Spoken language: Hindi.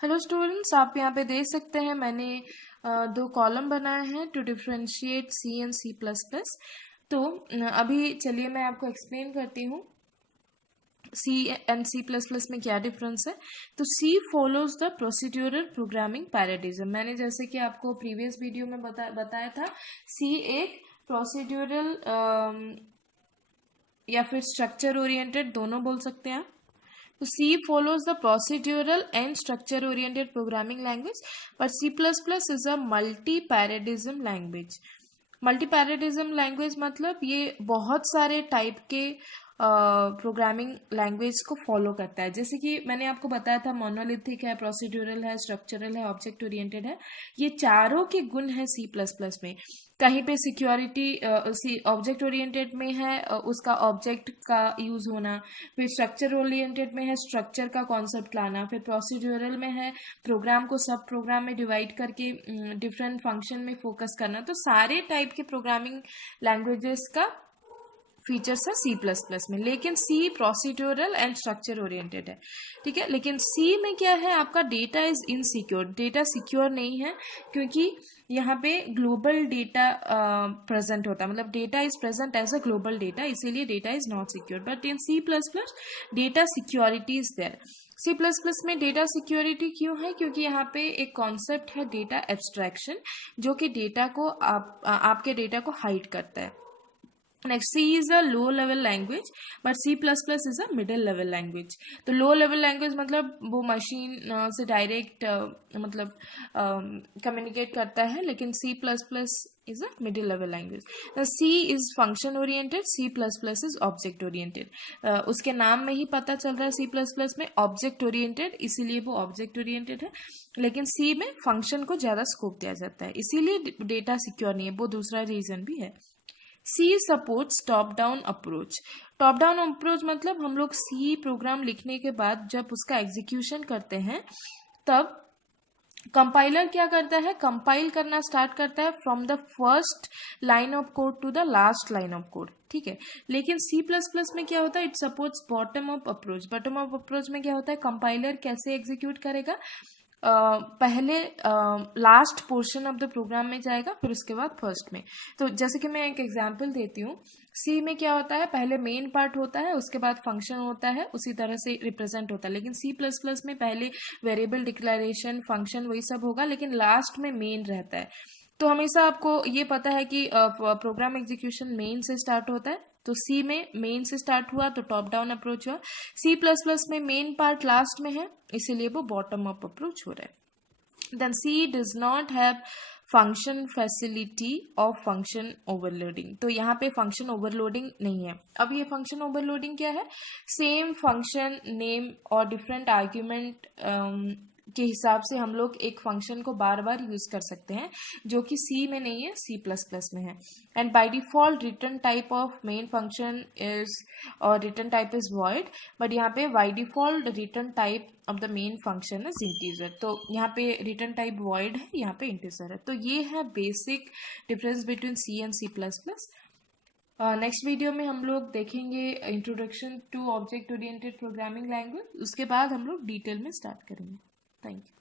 हेलो स्टूडेंट्स, आप यहाँ पे देख सकते हैं मैंने दो कॉलम बनाए हैं to differentiate C and C plus plus. तो अभी चलिए मैं आपको एक्सप्लेन करती हूँ C and C plus plus में क्या डिफरेंस है। तो C follows the procedural programming paradigm. मैंने जैसे कि आपको प्रीवियस वीडियो में बताया था, सी एक प्रोसीड्यूरल या फिर स्ट्रक्चर ओरिएंटेड दोनों बोल सकते हैं। तो C follows the procedural and structure oriented programming language, but C++ is a multi-paradigm language. Multi paradigm language मतलब ये बहुत सारे टाइप के प्रोग्रामिंग लैंग्वेज को फॉलो करता है। जैसे कि मैंने आपको बताया था, मोनोलिथिक है, प्रोसीड्यूरल है, स्ट्रक्चरल है, ऑब्जेक्ट ओरिएंटेड है। ये चारों के गुण है सी प्लस प्लस में। कहीं पे सिक्योरिटी ऑब्जेक्ट ओरिएंटेड में है, उसका ऑब्जेक्ट का यूज होना, फिर स्ट्रक्चर ओरिएंटेड में है स्ट्रक्चर का कॉन्सेप्ट लाना, फिर प्रोसीड्यूरल में है प्रोग्राम को सब प्रोग्राम में डिवाइड करके डिफरेंट फंक्शन में फोकस करना। तो सारे टाइप के प्रोग्रामिंग लैंग्वेजेस का फीचर्स है सी प्लस प्लस में, लेकिन सी प्रोसीड्यूरल एंड स्ट्रक्चर ओरिएंटेड है। ठीक है, लेकिन सी में क्या है, आपका data is insecure, data secure नहीं है, क्योंकि यहाँ पे ग्लोबल डेटा प्रेजेंट होता है, मतलब data is present as a global data, इसीलिए data is not secure. But in C plus plus data security is there. C plus plus में डेटा सिक्योरिटी क्यों है? क्योंकि यहाँ पे एक कॉन्सेप्ट है डेटा एब्स्ट्रैक्शन, जो कि डेटा को आपके डेटा को हाइड करता है। Next, C is a low level language, but C plus plus is a middle level language. तो लो लेवल लैंग्वेज मतलब वो मशीन से डायरेक्ट मतलब कम्युनिकेट करता है, लेकिन C plus plus is a middle level language. C is function oriented, C plus plus is object oriented. उसके नाम में ही पता चल रहा है सी प्लस प्लस में ऑब्जेक्ट ओरिएंटेड, इसीलिए वो ऑब्जेक्ट ओरिएंटेड है। लेकिन सी में फंक्शन को ज़्यादा स्कोप दिया जाता है, इसीलिए डेटा सिक्योर नहीं है। वो दूसरा रीजन भी है। C supports top down approach. Top down approach मतलब हम लोग सी प्रोग्राम लिखने के बाद जब उसका एग्जीक्यूशन करते हैं, तब कंपाइलर क्या करता है, कंपाइल करना स्टार्ट करता है from the first line of code to the last line of code. ठीक है, लेकिन सी प्लस प्लस में क्या होता है, it supports bottom up approach. Bottom up approach में क्या होता है, कंपाइलर कैसे एग्जीक्यूट करेगा, पहले last portion of the program में जाएगा, फिर उसके बाद फर्स्ट में। तो जैसे कि मैं एक एग्जांपल देती हूँ, सी में क्या होता है, पहले मेन पार्ट होता है, उसके बाद फंक्शन होता है, उसी तरह से रिप्रेजेंट होता है। लेकिन सी प्लस प्लस में पहले वेरिएबल डिक्लेरेशन, फंक्शन, वही सब होगा, लेकिन लास्ट में मेन रहता है। तो हमेशा आपको ये पता है कि प्रोग्राम एग्जीक्यूशन मेन से स्टार्ट होता है। तो सी में मेन से स्टार्ट हुआ तो टॉप डाउन अप्रोच हुआ। सी प्लस प्लस में मेन पार्ट लास्ट में है, इसीलिए वो बॉटम अप अप्रोच हो रहा है। Then C does not have function facility of function overloading. तो यहाँ पे फंक्शन ओवरलोडिंग नहीं है। अब ये फंक्शन ओवरलोडिंग क्या है, सेम फंक्शन नेम और डिफरेंट आर्ग्यूमेंट के हिसाब से हम लोग एक फंक्शन को बार बार यूज कर सकते हैं, जो कि सी में नहीं है, सी प्लस प्लस में है। And by default return type of main function is, और return type is void, but यहाँ पे by default return type of the main function is integer. तो यहाँ पे रिटर्न टाइप वॉइड है, यहाँ पे इंटीजर है। तो ये है basic difference between C and C plus plus. Next video में हम लोग देखेंगे introduction to object oriented programming language, उसके बाद हम लोग डिटेल में स्टार्ट करेंगे। Thank you.